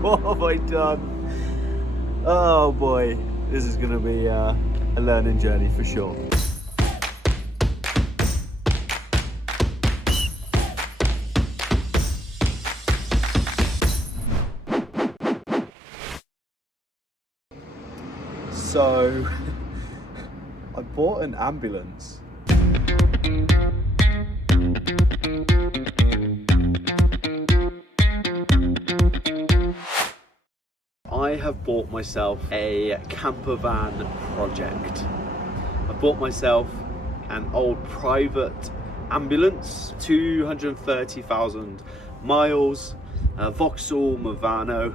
What have I done? Oh boy, this is going to be a learning journey for sure. So, I bought an ambulance. I have bought myself a campervan project. I bought myself an old private ambulance, 230,000 miles, Vauxhall Movano.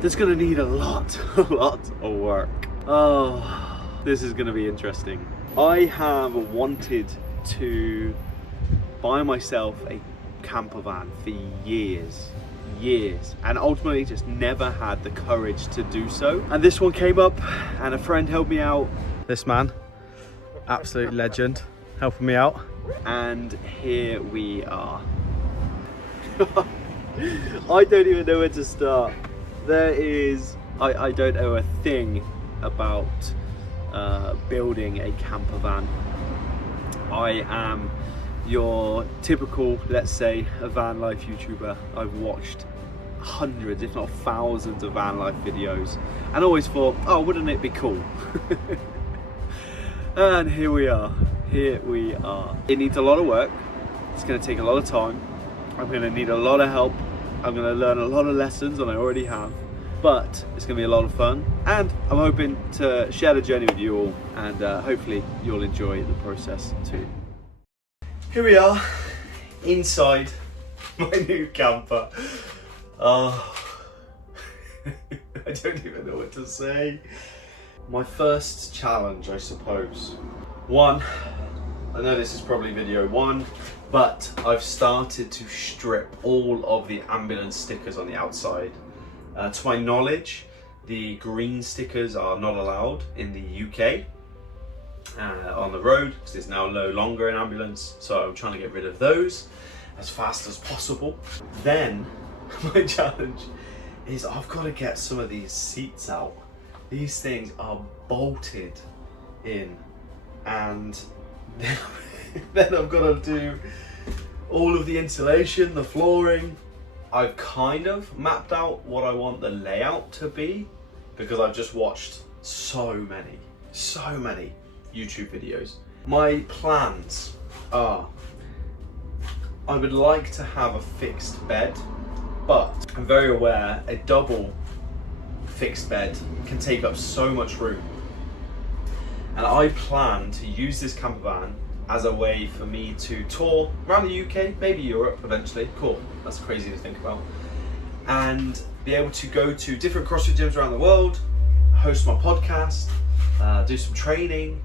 That's gonna need a lot of work. Oh, this is gonna be interesting. I have wanted to buy myself a campervan for years, and ultimately just never had the courage to do so. And this one came up and a friend helped me out. This man, absolute legend, helping me out. And here we are. I don't even know where to start. I don't know a thing about building a campervan. I am your typical, let's say, a van life YouTuber. I've watched hundreds, if not thousands, of van life videos and always thought, oh, wouldn't it be cool? And here we are. It needs a lot of work. It's going to take a lot of time. I'm going to need a lot of help. I'm going to learn a lot of lessons, and I already have, but it's going to be a lot of fun, and I'm hoping to share the journey with you all, and hopefully you'll enjoy the process too. Here we are, inside my new camper. Oh, I don't even know what to say. My first challenge, I suppose. One, I know this is probably video one, but I've started to strip all of the ambulance stickers on the outside. To my knowledge, the green stickers are not allowed in the UK on the road, because it's now no longer an ambulance, so I'm trying to get rid of those as fast as possible. Then my challenge is I've got to get some of these seats out. These things are bolted in, and then I've got to do all of the insulation, the flooring. I've kind of mapped out what I want the layout to be, because I've just watched so many YouTube videos. My plans are, I would like to have a fixed bed, but I'm very aware a double fixed bed can take up so much room. And I plan to use this campervan as a way for me to tour around the UK, maybe Europe eventually. Cool, that's crazy to think about. And be able to go to different CrossFit gyms around the world, host my podcast, do some training.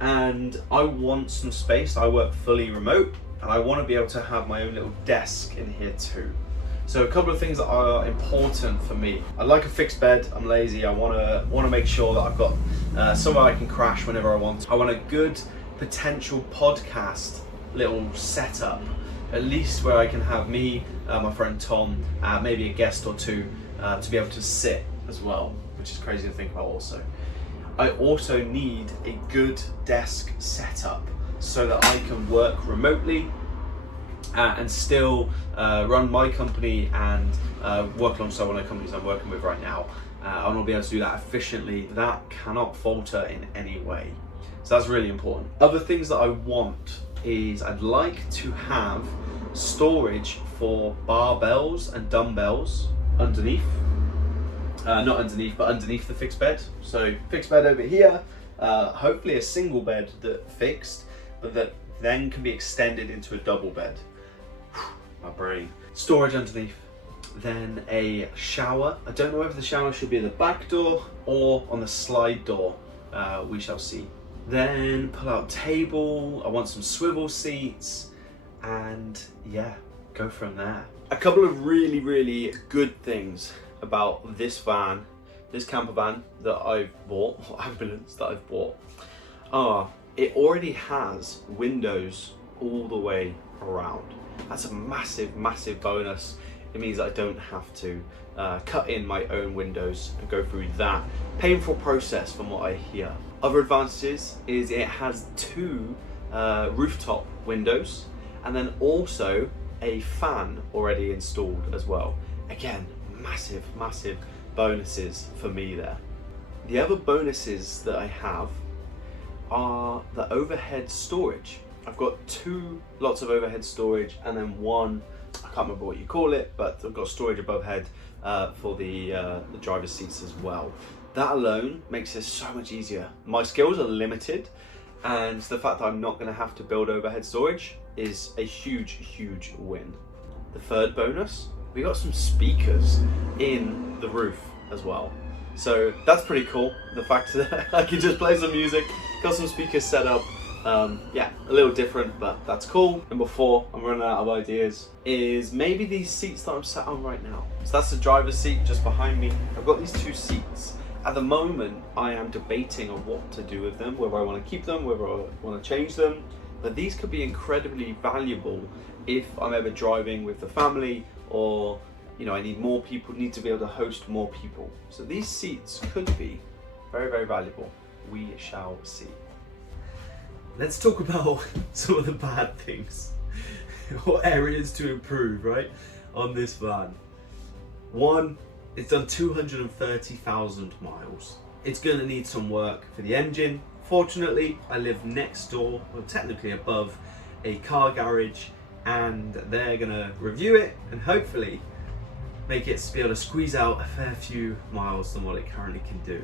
And I want some space. I work fully remote, and I want to be able to have my own little desk in here too. So a couple of things that are important for me. I like a fixed bed. I'm lazy. I want to make sure that I've got somewhere I can crash whenever I want. I want a good potential podcast little setup, at least where I can have me, my friend Tom, maybe a guest or two, to be able to sit as well, which is crazy to think about also. I also need a good desk setup so that I can work remotely and still run my company and work alongside one of the companies I'm working with right now. I want to be able to do that efficiently. That cannot falter in any way. So that's really important. Other things that I want is I'd like to have storage for barbells and dumbbells underneath. Not underneath, but underneath the fixed bed. So fixed bed over here, hopefully a single bed that fixed, but that then can be extended into a double bed. My brain. Storage underneath. Then a shower. I don't know whether the shower should be in the back door or on the slide door. We shall see. Then pull out table. I want some swivel seats, and yeah, go from there. A couple of really good things about this van, this camper van that I've bought, or ambulance that I've bought, it already has windows all the way around. That's a massive bonus it means I don't have to cut in my own windows and go through that painful process from what I hear. Other advantages is it has 2 rooftop windows and then also a fan already installed as well. Again, massive bonuses for me there. The other bonuses that I have are the overhead storage. I've got 2 lots of overhead storage and then 1, I can't remember what you call it, but I've got storage above head for the driver's seats as well. That alone makes this so much easier. My skills are limited, and the fact that I'm not going to have to build overhead storage is a huge win. The third bonus, we got some speakers in the roof as well. So that's pretty cool. The fact that I can just play some music, got some speakers set up. Yeah, a little different, but that's cool. Number 4, I'm running out of ideas, is maybe these seats that I'm sat on right now. So that's the driver's seat just behind me. I've got these 2 seats. At the moment, I am debating on what to do with them, whether I want to keep them, whether I want to change them. But these could be incredibly valuable if I'm ever driving with the family, or I need more people, need to be able to host more people. So these seats could be very valuable. We shall see. Let's talk about some of the bad things, or areas to improve, right, on this van. 1, it's done 230,000 miles. It's gonna need some work for the engine. Fortunately, I live next door, well technically above, a car garage, and they're gonna review it and hopefully make it be able to squeeze out a fair few miles than what it currently can do.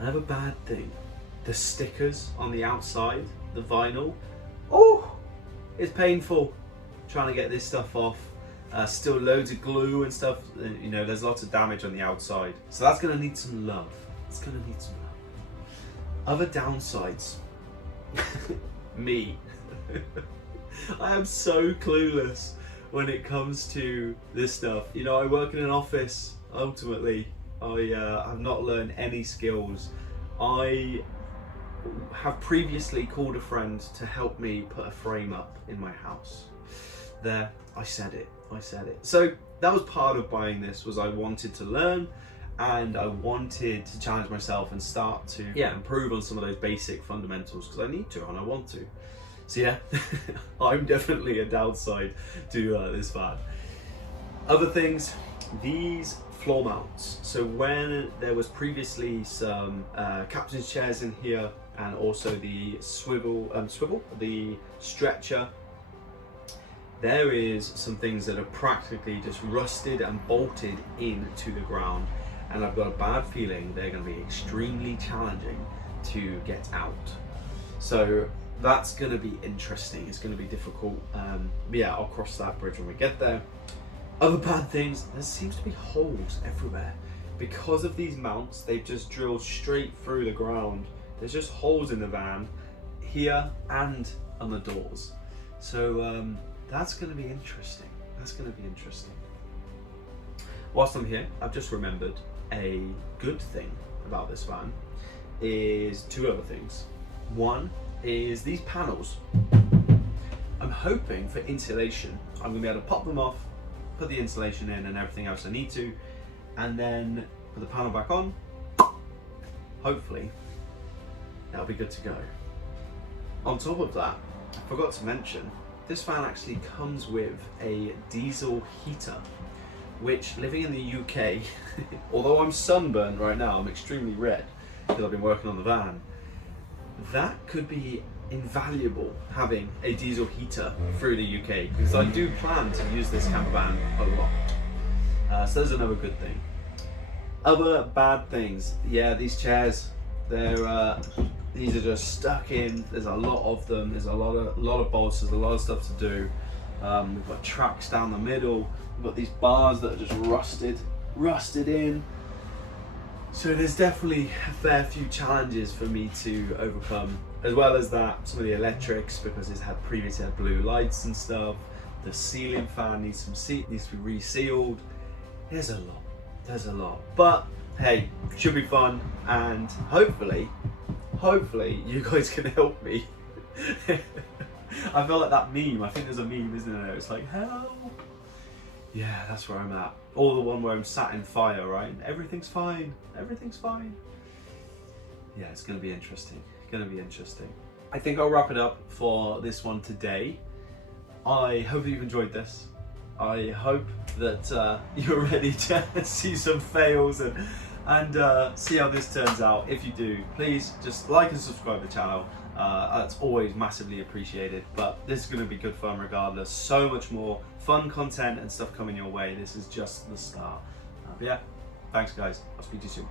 Another bad thing, the stickers on the outside, the vinyl. Oh, it's painful trying to get this stuff off. Still loads of glue and stuff. There's lots of damage on the outside. So that's gonna need some love. It's gonna need some love. Other downsides. Me. I am so clueless when it comes to this stuff. I work in an office, ultimately. I have not learned any skills. I have previously called a friend to help me put a frame up in my house. There, I said it. So that was part of buying this, was I wanted to learn and I wanted to challenge myself and start to improve on some of those basic fundamentals, because I need to and I want to. So yeah, I'm definitely a downside to this van. Other things, these floor mounts. So when there was previously some captain's chairs in here, and also the the stretcher, there is some things that are practically just rusted and bolted into the ground, and I've got a bad feeling they're going to be extremely challenging to get out. So that's going to be interesting. It's going to be difficult. But yeah, I'll cross that bridge when we get there. Other bad things, there seems to be holes everywhere. Because of these mounts, they've just drilled straight through the ground. There's just holes in the van, here and on the doors. So that's going to be interesting. Whilst I'm here, I've just remembered a good thing about this van is 2 other things. One is these panels. I'm hoping for insulation. I'm going to be able to pop them off, put the insulation in and everything else I need to, and then put the panel back on. Hopefully that'll be good to go. On top of that, I forgot to mention, this fan actually comes with a diesel heater, which, living in the UK, although I'm sunburned right now, I'm extremely red because I've been working on the van, that could be invaluable, having a diesel heater through the UK, because I do plan to use this campervan a lot. So there's another good thing. Other bad things, yeah, these chairs, these are just stuck in. There's a lot of them. There's a lot of bolts. There's a lot of stuff to do. We've got tracks down the middle. We've got these bars that are just rusted in. So there's definitely a fair few challenges for me to overcome, as well as that, some of the electrics, because it's previously had blue lights and stuff. The ceiling fan needs to be resealed. There's a lot. But hey, should be fun, and hopefully you guys can help me. I feel like that meme. I think there's a meme, isn't there? It's like, help. Yeah, that's where I'm at. Or the one where I'm sat in fire, right? And everything's fine. Everything's fine. Yeah, it's going to be interesting. Going to be interesting. I think I'll wrap it up for this one today. I hope that you've enjoyed this. I hope that you're ready to see some fails and see how this turns out. If you do, please just like and subscribe to the channel. That's always massively appreciated, but this is going to be good fun regardless. So much more fun content and stuff coming your way. This is just the start. But yeah, thanks guys. I'll speak to you soon.